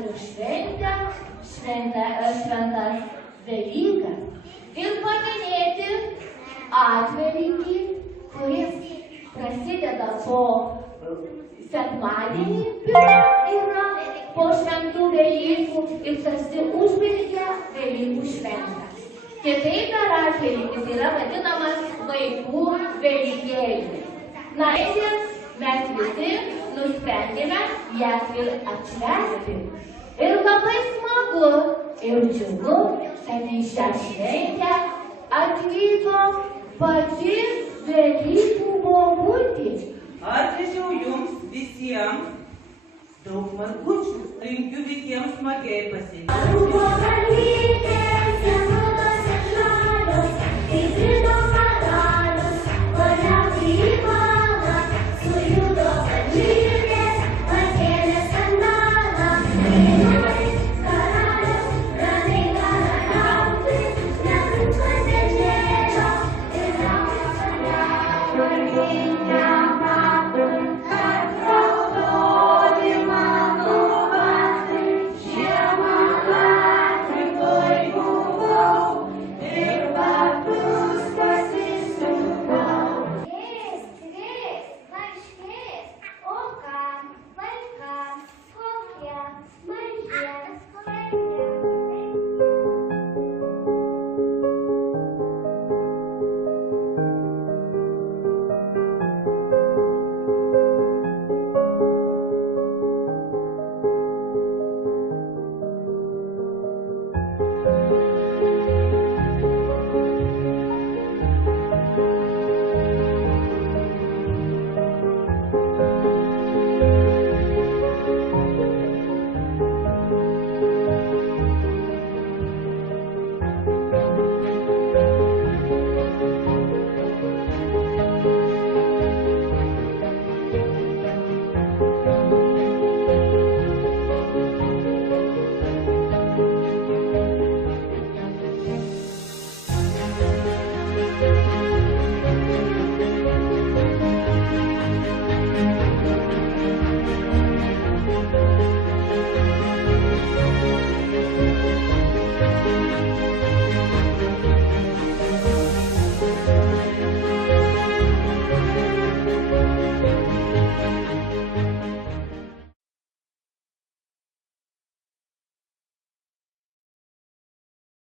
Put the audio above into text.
turiu šventę, šventas Velykas. Ir paminėti atvelykį, kuris prasideda po sekmadienį, yra po šventų Velykų ir tarsi užbaigia Velykų šventę. Kitaip dar atvelykis yra vadinamas vaikų Velykėliu. Na, mes visi nusprendėme jas ir atšvęsti. Ir labai smagu ir džiugu, kad į šią šventę atvyko pati Velykų bobutė. Atvežiau jums visiems daug margučių. Linkiu visiems smagiai pasiimti.